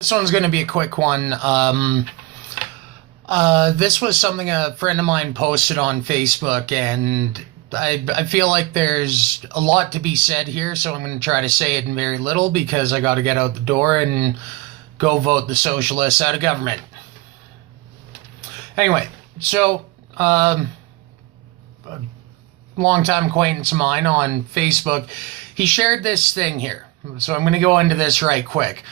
This one's going to be a quick one. This was something a friend of mine posted on Facebook, and I feel like there's a lot to be said here, so I'm going to try to say it in very little because I got to get out the door and go vote the socialists out of government. Anyway, so a longtime acquaintance of mine on Facebook, he shared this thing here. So I'm going to go into this right quick.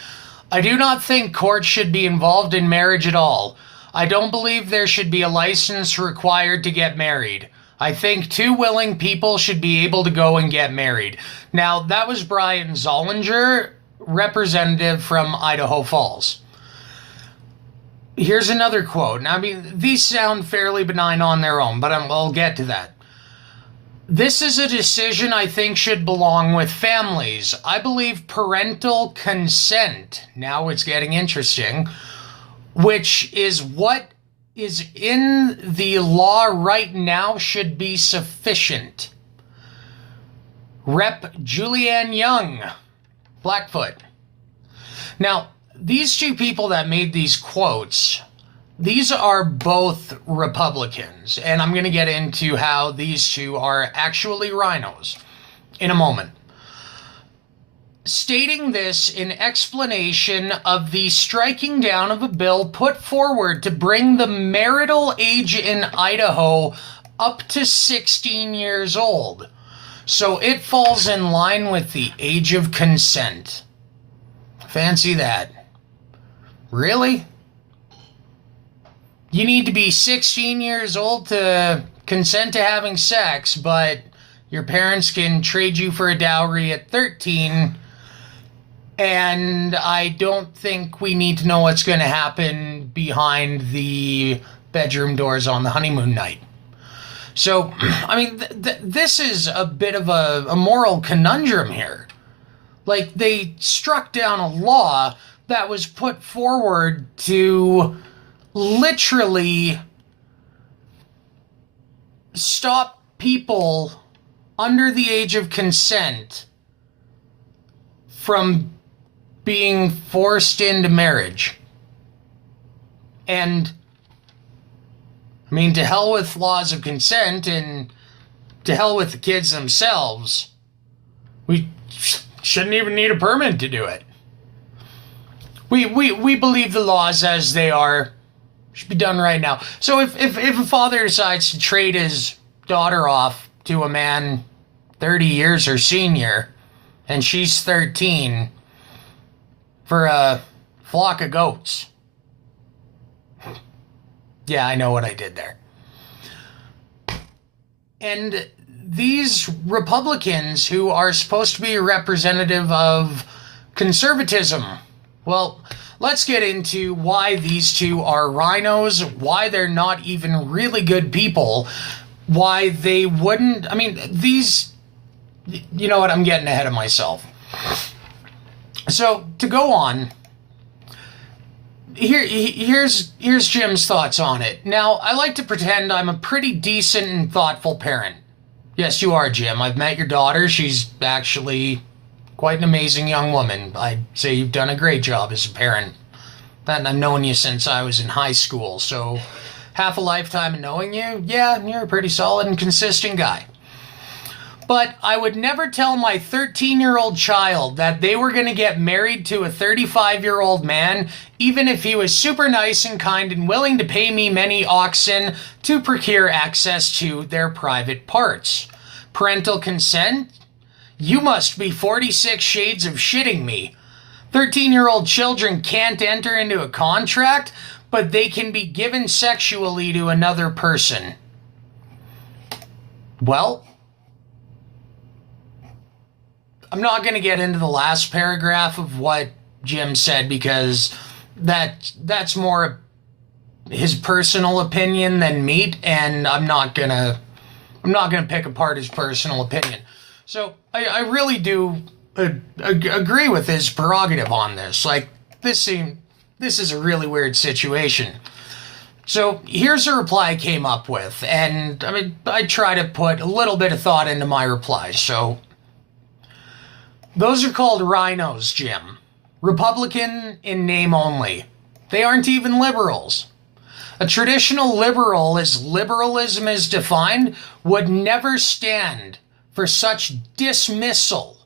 I do not think courts should be involved in marriage at all. I don't believe there should be a license required to get married. I think two willing people should be able to go and get married. Now, that was Brian Zollinger, representative from Idaho Falls. Here's another quote. Now, I mean, these sound fairly benign on their own, but I'll get to that. This is a decision I think should belong with families. I believe parental consent, now it's getting interesting, which is what is in the law right now, should be sufficient. Rep. Julianne Young, Blackfoot. Now, these two people that made these quotes, these are both Republicans, and I'm going to get into how these two are actually rhinos in a moment. Stating this in explanation of the striking down of a bill put forward to bring the marital age in Idaho up to 16 years old. So it falls in line with the age of consent. Fancy that. Really? You need to be 16 years old to consent to having sex, but your parents can trade you for a dowry at 13, and I don't think we need to know what's going to happen behind the bedroom doors on the honeymoon night. So, I mean, this is a bit of a moral conundrum here. Like, they struck down a law that was put forward to literally stop people under the age of consent from being forced into marriage. And, I mean, to hell with laws of consent and to hell with the kids themselves. We shouldn't even need a permit to do it. We believe the laws as they are should be done right now. So if a father decides to trade his daughter off to a man 30 years her senior, and she's 13, for a flock of goats. Yeah, I know what I did there. And these Republicans who are supposed to be a representative of conservatism, well, let's get into why these two are rhinos, why they're not even really good people, why they wouldn't, I mean, these, you know what, I'm getting ahead of myself. So, to go on, here's Jim's thoughts on it. Now, I like to pretend I'm a pretty decent and thoughtful parent. Yes, you are, Jim. I've met your daughter. She's actually quite an amazing young woman. I'd say you've done a great job as a parent. And I've known you since I was in high school, so half a lifetime of knowing you, yeah, you're a pretty solid and consistent guy. But I would never tell my 13-year-old child that they were going to get married to a 35-year-old man, even if he was super nice and kind and willing to pay me many oxen to procure access to their private parts. Parental consent? You must be 46 shades of shitting me. 13-year-old children can't enter into a contract, but they can be given sexually to another person. Well, I'm not going to get into the last paragraph of what Jim said because that's more his personal opinion than meat, and I'm not gonna pick apart his personal opinion. So I really do agree with his prerogative on this. Like, this is a really weird situation. So here's a reply I came up with, and I mean, I try to put a little bit of thought into my replies. So those are called rhinos, Jim. Republican in name only. They aren't even liberals. A traditional liberal, as liberalism is defined, would never stand for such dismissal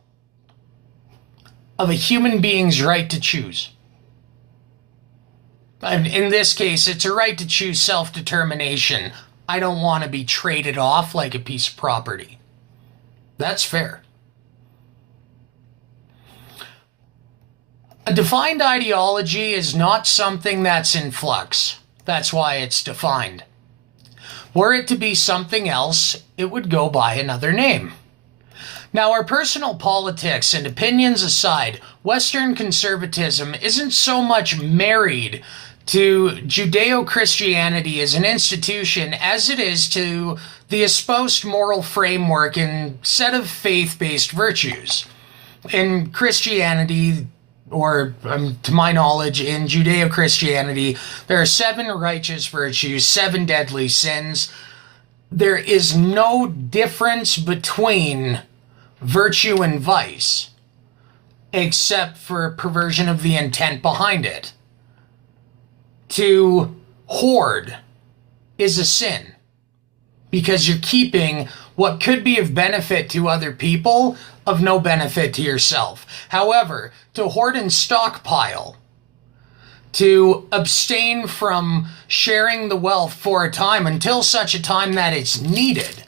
of a human being's right to choose. And in this case, it's a right to choose self-determination. I don't want to be traded off like a piece of property. That's fair. A defined ideology is not something that's in flux. That's why it's defined. Were it to be something else, it would go by another name. Now, our personal politics and opinions aside, Western conservatism isn't so much married to Judeo-Christianity as an institution as it is to the espoused moral framework and set of faith-based virtues. In Christianity, or to my knowledge, in Judeo-Christianity, there are 7 righteous virtues, 7 deadly sins. There is no difference between virtue and vice, except for perversion of the intent behind it. To hoard is a sin, because you're keeping what could be of benefit to other people of no benefit to yourself. However, to hoard and stockpile, to abstain from sharing the wealth for a time until such a time that it's needed,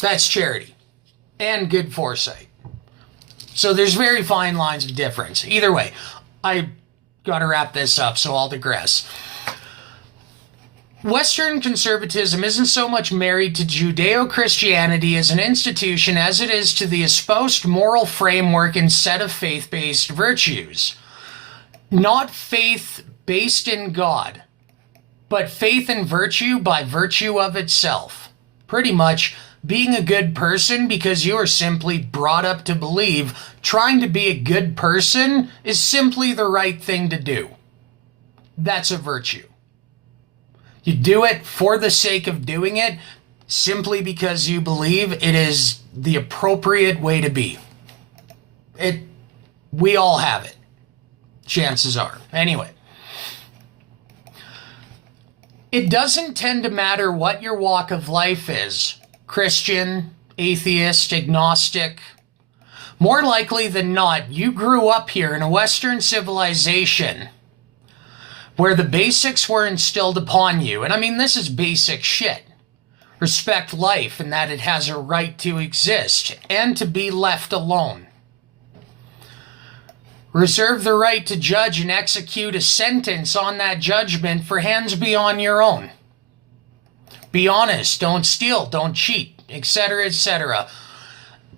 that's charity and good foresight. So there's very fine lines of difference. Either way, I gotta wrap this up, so I'll digress. Western conservatism isn't so much married to Judeo-Christianity as an institution as it is to the espoused moral framework and set of faith-based virtues. Not faith based in God, but faith and virtue by virtue of itself. Pretty much being a good person because you are simply brought up to believe trying to be a good person is simply the right thing to do. That's a virtue. You do it for the sake of doing it, simply because you believe it is the appropriate way to be. We all have it. Chances are. Anyway. It doesn't tend to matter what your walk of life is. Christian, atheist, agnostic. More likely than not, you grew up here in a Western civilization where the basics were instilled upon you. And I mean, this is basic shit. Respect life and that it has a right to exist and to be left alone. Reserve the right to judge and execute a sentence on that judgment for hands beyond your own. Be honest, don't steal, don't cheat, etc., etc.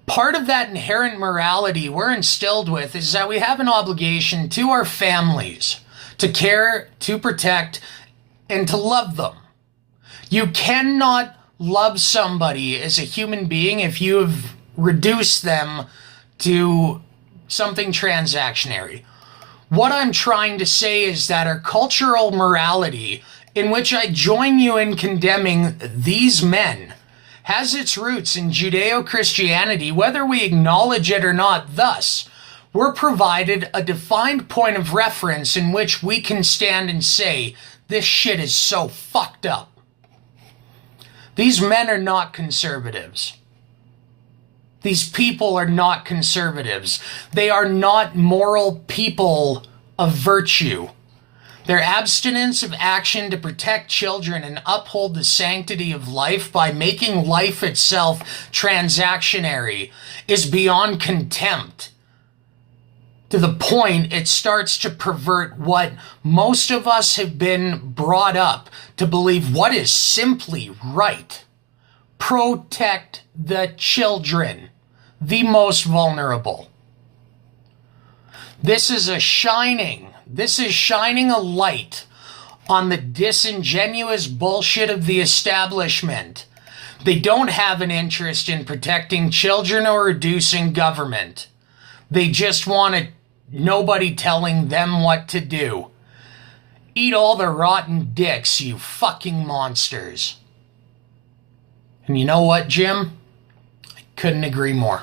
Part of that inherent morality we're instilled with is that we have an obligation to our families to care, to protect, and to love them. You cannot love somebody as a human being if you have reduced them to something transactionary. What I'm trying to say is that our cultural morality, in which I join you in condemning these men, has its roots in Judeo-Christianity, whether we acknowledge it or not. Thus, we're provided a defined point of reference in which we can stand and say, this shit is so fucked up. These men are not conservatives. These people are not conservatives. They are not moral people of virtue. Their abstinence of action to protect children and uphold the sanctity of life by making life itself transactionary is beyond contempt. To the point it starts to pervert what most of us have been brought up to believe what is simply right. Protect the children, the most vulnerable. This is shining a light on the disingenuous bullshit of the establishment. They don't have an interest in protecting children or reducing government. They just want nobody telling them what to do. Eat all the rotten dicks, you fucking monsters. And you know what, Jim? I couldn't agree more.